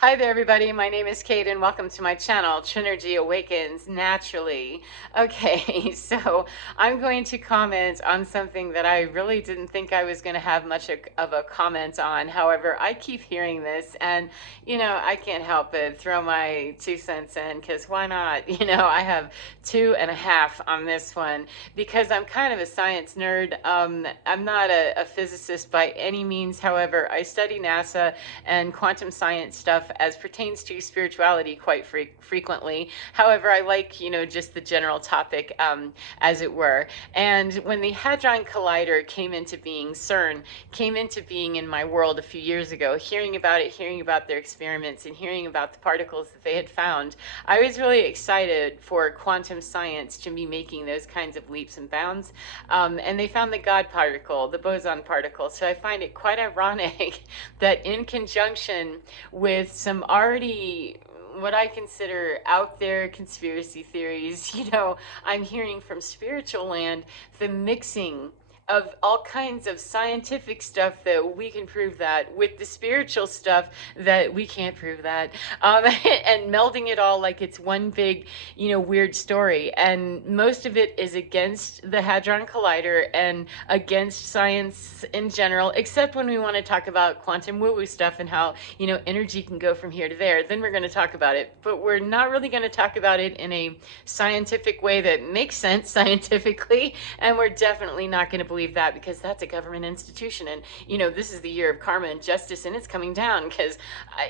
Hi there, everybody. My name is Kate, and welcome to my channel, Trinergy Awakens Naturally. Okay, so I'm going to comment on something that I really didn't think I was going to have much of a comment on. However, I keep hearing this, and I can't help but throw my 2 cents in, because why not? I have 2.5 on this one because I'm kind of a science nerd. I'm not a physicist by any means. However, I study NASA and quantum science stuff as pertains to spirituality quite frequently. However, I like, just the general topic, as it were. And when the Hadron Collider came into being, CERN came into being in my world a few years ago, hearing about it, hearing about their experiments, and hearing about the particles that they had found, I was really excited for quantum science to be making those kinds of leaps and bounds. And they found the God particle, the boson particle. So I find it quite ironic that in conjunction with some already what I consider out there conspiracy theories, I'm hearing from spiritual land the mixing of all kinds of scientific stuff that we can prove that with the spiritual stuff that we can't prove that, and melding it all like it's one big, weird story. And most of it is against the Hadron Collider and against science in general, except when we want to talk about quantum woo-woo stuff and how, energy can go from here to there. Then we're going to talk about it. But we're not really going to talk about it in a scientific way that makes sense scientifically. And we're definitely not going to believe that, because that's a government institution. And, this is the year of karma and justice, and it's coming down because,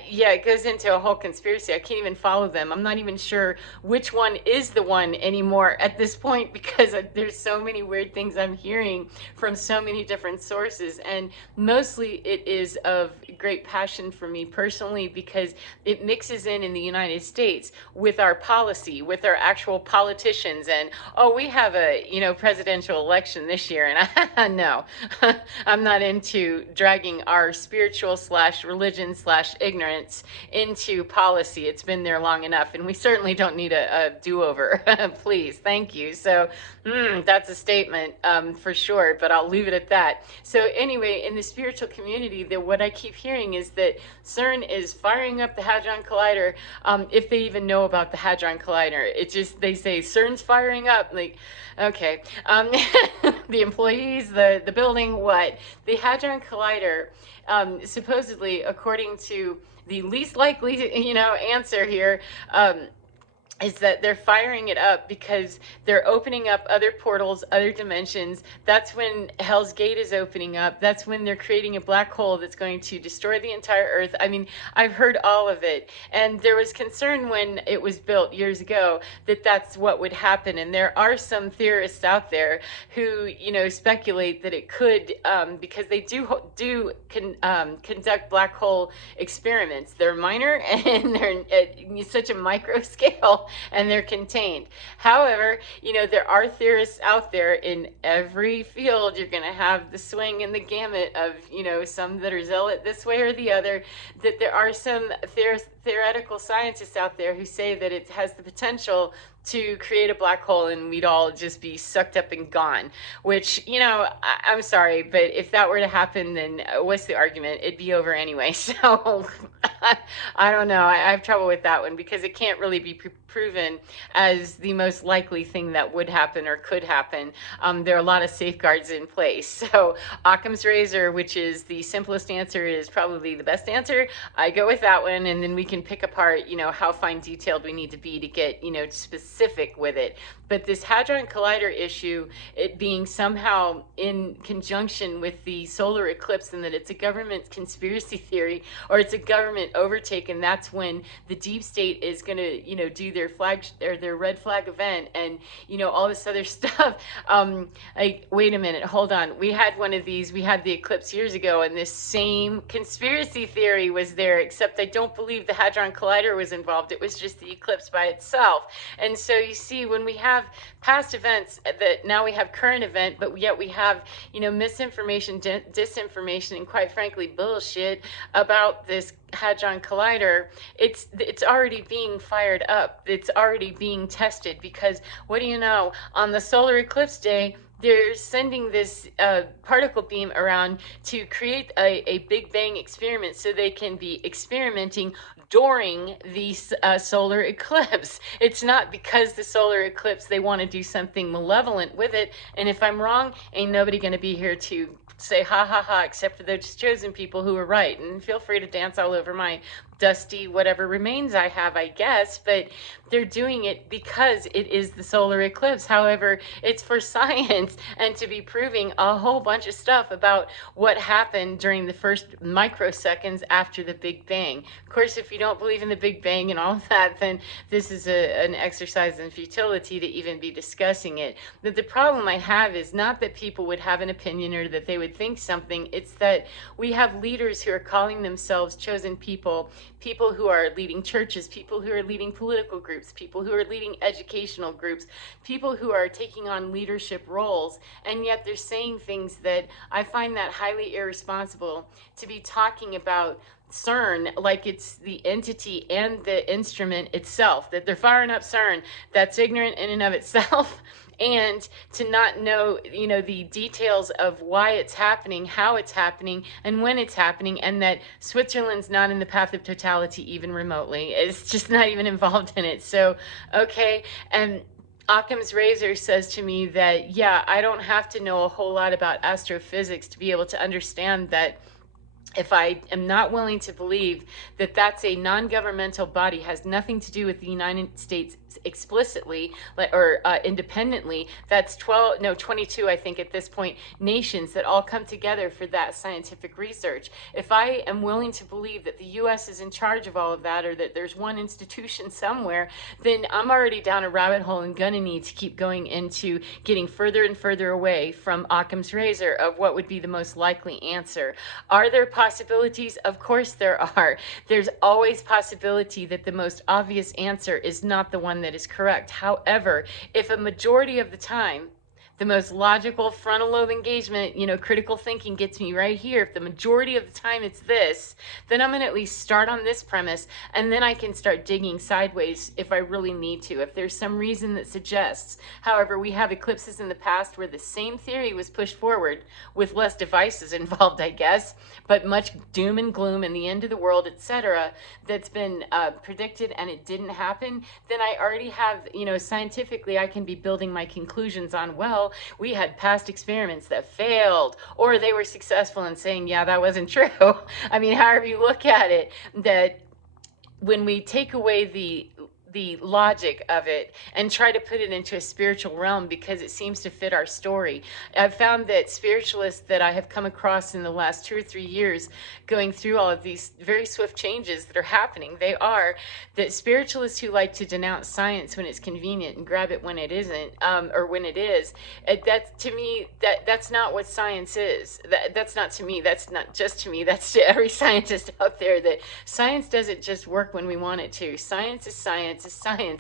yeah, it goes into a whole conspiracy. I can't even follow them. I'm not even sure which one is the one anymore at this point, because there's so many weird things I'm hearing from so many different sources. And mostly it is of great passion for me personally, because it mixes in the United States with our policy, with our actual politicians. And, oh, we have a, presidential election this year. And no, I'm not into dragging our spiritual slash religion slash ignorance into policy. It's been there long enough. And we certainly don't need a do-over. Please, thank you. So that's a statement, for sure, but I'll leave it at that. So anyway, in the spiritual community, what I keep hearing is that CERN is firing up the Hadron Collider, if they even know about the Hadron Collider. They say CERN's firing up, like, okay. The employees, the building, what? The Hadron Collider, supposedly, according to the least likely, answer here, is that they're firing it up because they're opening up other portals, other dimensions. That's when Hell's Gate is opening up. That's when they're creating a black hole that's going to destroy the entire Earth. I mean, I've heard all of it. And there was concern when it was built years ago that that's what would happen. And there are some theorists out there who, speculate that it could, because they conduct black hole experiments. They're minor and they're at such a micro scale, and they're contained. However, there are theorists out there in every field. You're going to have the swing and the gamut of, some that are zealot this way or the other, that there are some theoretical scientists out there who say that it has the potential to create a black hole and we'd all just be sucked up and gone, which, I'm sorry, but if that were to happen, then what's the argument? It'd be over anyway. So I don't know. I have trouble with that one because it can't really be proven as the most likely thing that would happen or could happen. There are a lot of safeguards in place. So Occam's razor, which is the simplest answer, is probably the best answer. I go with that one, and then we can pick apart, how fine detailed we need to be to get, specific with it. But this Hadron Collider issue, it being somehow in conjunction with the solar eclipse, and that it's a government conspiracy theory or it's a government overtake, and that's when the deep state is going to, do their flag or their red flag event and, all this other stuff. Like, wait a minute, hold on. We had one of these, we had the eclipse years ago, and this same conspiracy theory was there, except I don't believe the Hadron Collider was involved. It was just the eclipse by itself. And so you see, when we have past events, that now we have current event, but yet we have, misinformation, disinformation, and quite frankly, bullshit about this Hadron Collider. It's already being fired up. It's already being tested, because what do you know? On the solar eclipse day, they're sending this particle beam around to create a Big Bang experiment so they can be experimenting during the solar eclipse. It's not because the solar eclipse they want to do something malevolent with it. And if I'm wrong, ain't nobody going to be here to say ha ha ha, except for those chosen people who are right. And feel free to dance all over my dusty whatever remains I have, I guess, but they're doing it because it is the solar eclipse. However, it's for science and to be proving a whole bunch of stuff about what happened during the first microseconds after the Big Bang. Of course, if you don't believe in the Big Bang and all of that, then this is an exercise in futility to even be discussing it. But the problem I have is not that people would have an opinion or that they would think something, it's that we have leaders who are calling themselves chosen people, people who are leading churches, people who are leading political groups, people who are leading educational groups, people who are taking on leadership roles, and yet they're saying things that I find that highly irresponsible to be talking about CERN like it's the entity and the instrument itself, that they're firing up CERN. That's ignorant in and of itself. And to not know, the details of why it's happening, how it's happening, and when it's happening, and that Switzerland's not in the path of totality even remotely. It's just not even involved in it. So, okay. And Occam's razor says to me that, yeah, I don't have to know a whole lot about astrophysics to be able to understand that if I am not willing to believe that that's a non-governmental body, has nothing to do with the United States explicitly or independently, that's 22, I think at this point, nations that all come together for that scientific research. If I am willing to believe that the US is in charge of all of that, or that there's one institution somewhere, then I'm already down a rabbit hole and gonna need to keep going into getting further and further away from Occam's razor of what would be the most likely answer. Are there possibilities? Of course there are. There's always possibility that the most obvious answer is not the one that is correct. However, if a majority of the time the most logical frontal lobe engagement, critical thinking gets me right here. If the majority of the time it's this, then I'm going to at least start on this premise, and then I can start digging sideways if I really need to, if there's some reason that suggests. However, we have eclipses in the past where the same theory was pushed forward with less devices involved, I guess, but much doom and gloom and the end of the world, etc., that's been predicted and it didn't happen. Then I already have, scientifically, I can be building my conclusions on, well, we had past experiments that failed, or they were successful in saying, yeah, that wasn't true. I mean, however you look at it, that when we take away the logic of it and try to put it into a spiritual realm because it seems to fit our story. I've found that spiritualists that I have come across in the last 2 or 3 years going through all of these very swift changes that are happening, they are that spiritualists who like to denounce science when it's convenient and grab it when it isn't, or when it is, that to me, that's not what science is. That's not to me, that's not just to me, that's to every scientist out there, that science doesn't just work when we want it to. Science is science,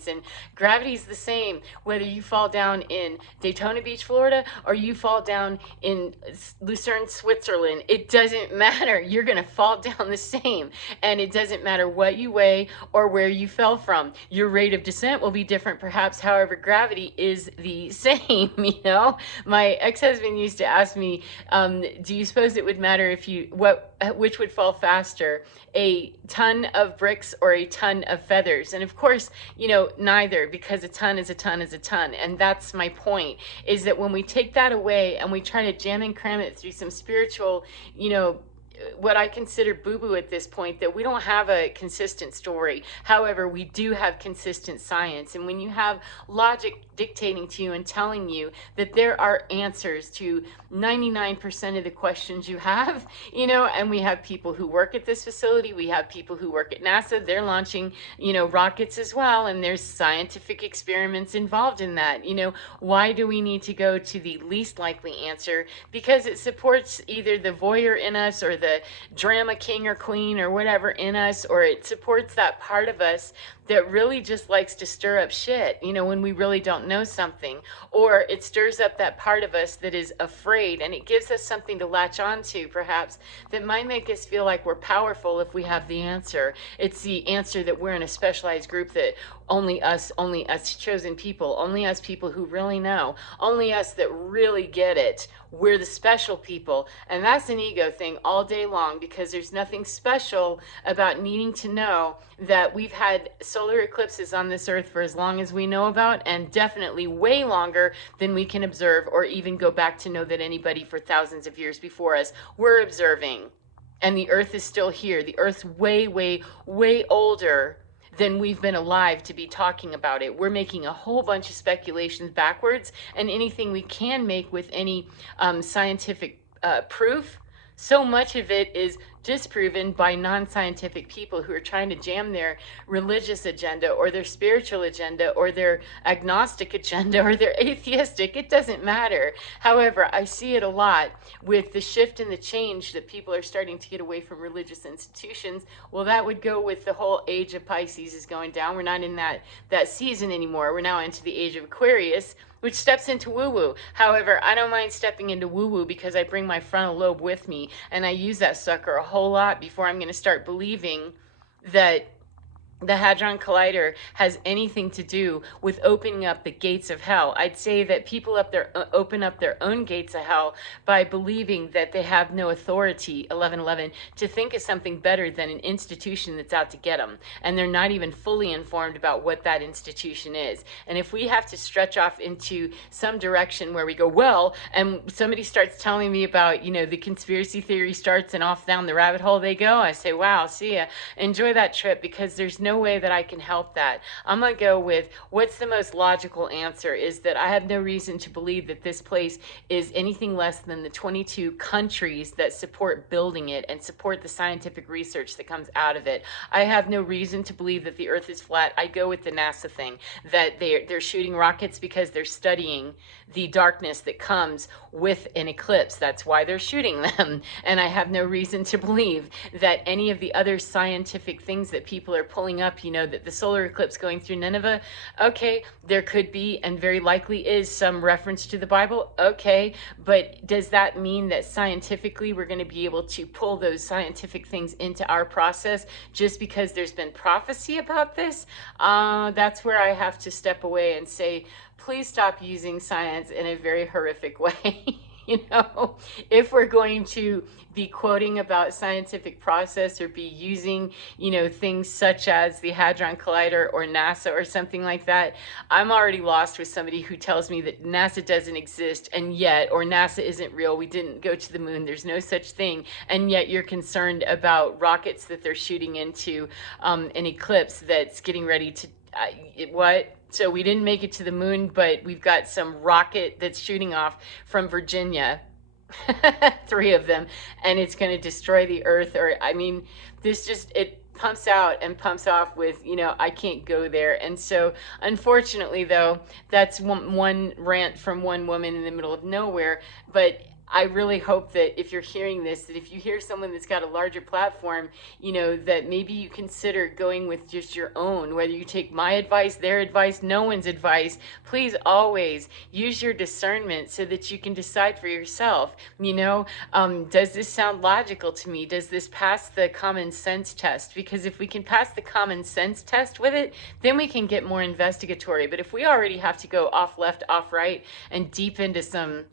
and gravity is the same whether you fall down in Daytona Beach, Florida, or you fall down in Lucerne, Switzerland. It doesn't matter. You're going to fall down the same, and it doesn't matter what you weigh or where you fell from. Your rate of descent will be different perhaps, however gravity is the same. My ex-husband used to ask me, do you suppose it would matter if which would fall faster, a ton of bricks or a ton of feathers? And of course, neither, because a ton is a ton is a ton. And that's my point, is that when we take that away and we try to jam and cram it through some spiritual, what I consider boo-boo at this point, that we don't have a consistent story. However, we do have consistent science. And when you have logic dictating to you and telling you that there are answers to 99% of the questions you have, and we have people who work at this facility, we have people who work at NASA, they're launching, rockets as well, and there's scientific experiments involved in that. Why do we need to go to the least likely answer? Because it supports either the voyeur in us or the drama king or queen or whatever in us, or it supports that part of us that really just likes to stir up shit, when we really don't know something. Or it stirs up that part of us that is afraid, and it gives us something to latch onto, perhaps, that might make us feel like we're powerful if we have the answer. It's the answer that we're in a specialized group, that only us chosen people, only us people who really know, only us that really get it. We're the special people. And that's an ego thing all day long, because there's nothing special about needing to know that we've had solar eclipses on this earth for as long as we know about, and definitely way longer than we can observe or even go back to know that anybody for thousands of years before us were observing. And the earth is still here. The earth's way, way, way older than we've been alive to be talking about it. We're making a whole bunch of speculations backwards, and anything we can make with any scientific proof, so much of it is disproven by non-scientific people who are trying to jam their religious agenda or their spiritual agenda or their agnostic agenda or their atheistic. It doesn't matter. However, I see it a lot with the shift and the change that people are starting to get away from religious institutions. Well, that would go with the whole age of Pisces is going down. We're not in that season anymore. We're now into the age of Aquarius, which steps into woo-woo. However, I don't mind stepping into woo-woo because I bring my frontal lobe with me, and I use that sucker a whole lot before I'm going to start believing that the Hadron Collider has anything to do with opening up the gates of hell. I'd say that people open up their own gates of hell by believing that they have no authority, 1111, to think of something better than an institution that's out to get them. And they're not even fully informed about what that institution is. And if we have to stretch off into some direction where we go, well, and somebody starts telling me about, the conspiracy theory starts and off down the rabbit hole they go, I say, wow, see ya. Enjoy that trip, because there's no way that I can help that. I'm going to go with what's the most logical answer is that I have no reason to believe that this place is anything less than the 22 countries that support building it and support the scientific research that comes out of it. I have no reason to believe that the earth is flat. I go with the NASA thing, that they're shooting rockets because they're studying the darkness that comes with an eclipse. That's why they're shooting them. And I have no reason to believe that any of the other scientific things that people are pulling up, that the solar eclipse going through Nineveh, okay, there could be and very likely is some reference to the Bible, okay, but does that mean that scientifically we're going to be able to pull those scientific things into our process just because there's been prophecy about this? That's where I have to step away and say, please stop using science in a very horrific way. If we're going to be quoting about scientific process or be using, things such as the Hadron Collider or NASA or something like that, I'm already lost with somebody who tells me that NASA doesn't exist and yet, or NASA isn't real, we didn't go to the moon, there's no such thing, and yet you're concerned about rockets that they're shooting into an eclipse that's getting ready to, what? So we didn't make it to the moon, but we've got some rocket that's shooting off from Virginia, 3 of them, and it's going to destroy the earth. Or, it pumps out and pumps off with, I can't go there. And so, unfortunately, though, that's one rant from one woman in the middle of nowhere. But I really hope that if you're hearing this, that if you hear someone that's got a larger platform, that maybe you consider going with just your own, whether you take my advice, their advice, no one's advice. Please always use your discernment so that you can decide for yourself. Does this sound logical to me? Does this pass the common sense test? Because if we can pass the common sense test with it, then we can get more investigatory. But if we already have to go off left, off right, and deep into some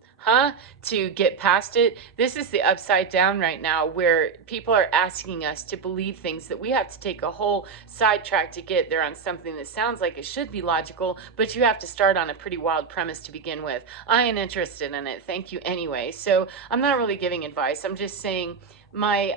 to get past it, this is the upside down right now, where people are asking us to believe things that we have to take a whole sidetrack to get there on something that sounds like it should be logical, but you have to start on a pretty wild premise to begin with. I ain't interested in it. Thank you anyway. So I'm not really giving advice. I'm just saying my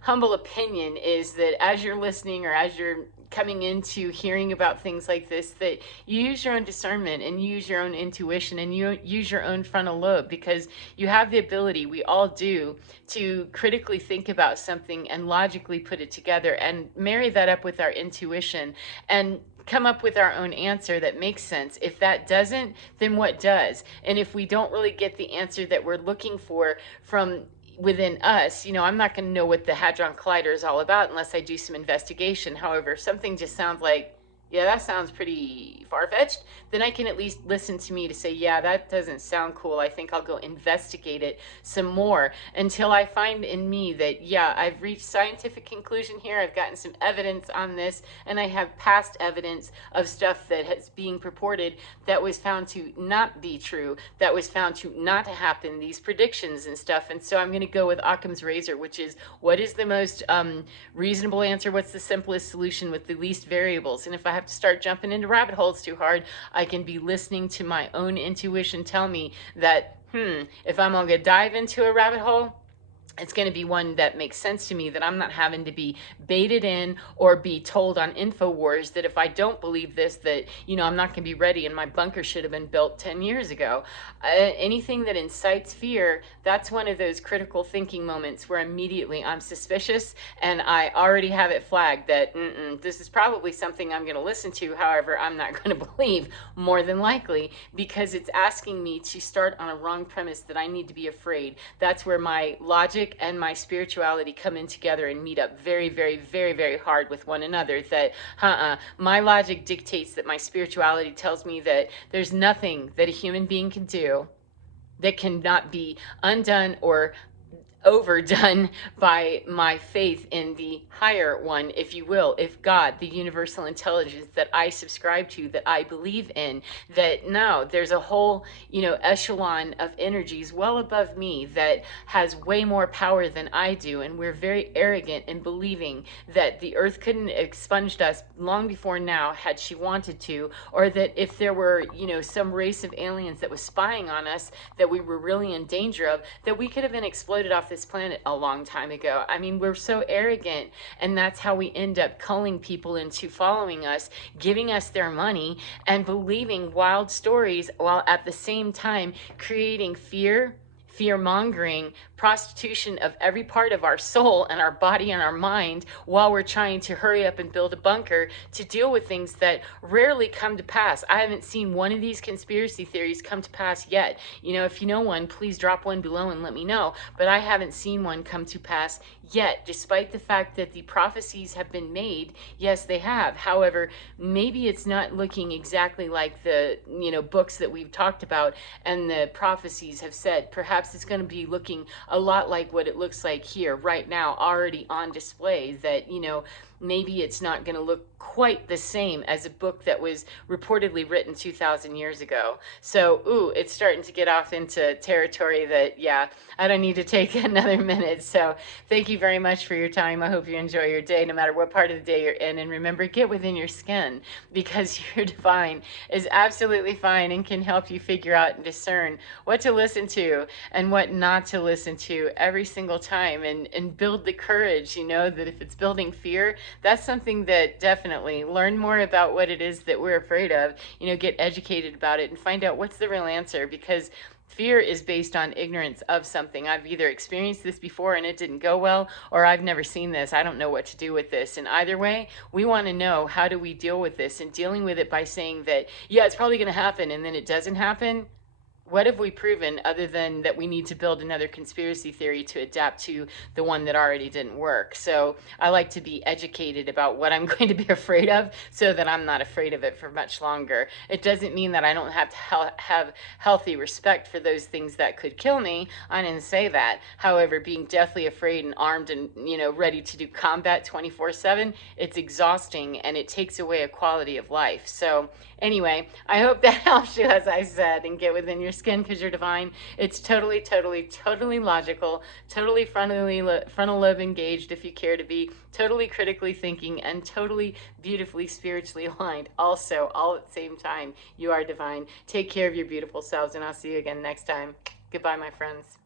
humble opinion is that as you're listening or as you're coming into hearing about things like this, that you use your own discernment and use your own intuition and you use your own frontal lobe, because you have the ability, we all do, to critically think about something and logically put it together and marry that up with our intuition and come up with our own answer that makes sense. If that doesn't, then what does? And if we don't really get the answer that we're looking for from within us, I'm not going to know what the Hadron Collider is all about unless I do some investigation. However, if something just sounds like yeah, that sounds pretty far-fetched, then I can at least listen to me to say, yeah, that doesn't sound cool. I think I'll go investigate it some more until I find in me that, yeah, I've reached scientific conclusion here. I've gotten some evidence on this, and I have past evidence of stuff that has being purported that was found to not be true, that was found to not happen, these predictions and stuff. And so I'm going to go with Occam's razor, which is what is the most reasonable answer? What's the simplest solution with the least variables? And if I have to start jumping into rabbit holes too hard, I can be listening to my own intuition tell me that, if I'm going to dive into a rabbit hole, it's going to be one that makes sense to me, that I'm not having to be baited in or be told on InfoWars that if I don't believe this, that, I'm not going to be ready and my bunker should have been built 10 years ago. Anything that incites fear, that's one of those critical thinking moments where immediately I'm suspicious and I already have it flagged that this is probably something I'm going to listen to. However, I'm not going to believe, more than likely, because it's asking me to start on a wrong premise that I need to be afraid. That's where my logic and my spirituality come in together and meet up very, very, very, very hard with one another. That my logic dictates that my spirituality tells me that there's nothing that a human being can do that cannot be undone or overdone by my faith in the higher one, if you will, if God, the universal intelligence that I subscribe to, that I believe in, that no, there's a whole, echelon of energies well above me that has way more power than I do. And we're very arrogant in believing that the earth couldn't have expunged us long before now had she wanted to, or that if there were, some race of aliens that was spying on us that we were really in danger of, that we could have been exploded off this planet a long time ago. I mean, we're so arrogant, and that's how we end up culling people into following us, giving us their money, and believing wild stories, while at the same time creating fear-mongering, prostitution of every part of our soul and our body and our mind, while we're trying to hurry up and build a bunker to deal with things that rarely come to pass. I haven't seen one of these conspiracy theories come to pass yet. If you know one, please drop one below and let me know. But I haven't seen one come to pass yet, despite the fact that the prophecies have been made. Yes, they have. However, maybe it's not looking exactly like the books that we've talked about and the prophecies have said. Perhaps it's going to be looking a lot like what it looks like here right now, already on display, that maybe it's not going to look quite the same as a book that was reportedly written 2,000 years ago. So, it's starting to get off into territory that, yeah, I don't need to take another minute. So thank you very much for your time. I hope you enjoy your day, no matter what part of the day you're in. And remember, get within your skin, because your divine is absolutely fine and can help you figure out and discern what to listen to and what not to listen to every single time, and build the courage, that if it's building fear, that's something that definitely learn more about what it is that we're afraid of, get educated about it and find out what's the real answer, because fear is based on ignorance of something. I've either experienced this before and it didn't go well, or I've never seen this. I don't know what to do with this. And either way, we want to know, how do we deal with this? And dealing with it by saying that, yeah, it's probably going to happen, and then it doesn't happen. What have we proven other than that we need to build another conspiracy theory to adapt to the one that already didn't work? So I like to be educated about what I'm going to be afraid of, so that I'm not afraid of it for much longer. It doesn't mean that I don't have to have healthy respect for those things that could kill me. I didn't say that. However, being deathly afraid and armed and, ready to do combat 24/7, it's exhausting and it takes away a quality of life. So anyway, I hope that helps you, as I said, and get within your skin, because you're divine. It's totally, totally, totally logical, totally frontal lobe engaged, if you care to be, totally critically thinking, and totally beautifully spiritually aligned. Also, all at the same time, you are divine. Take care of your beautiful selves, and I'll see you again next time. Goodbye, my friends.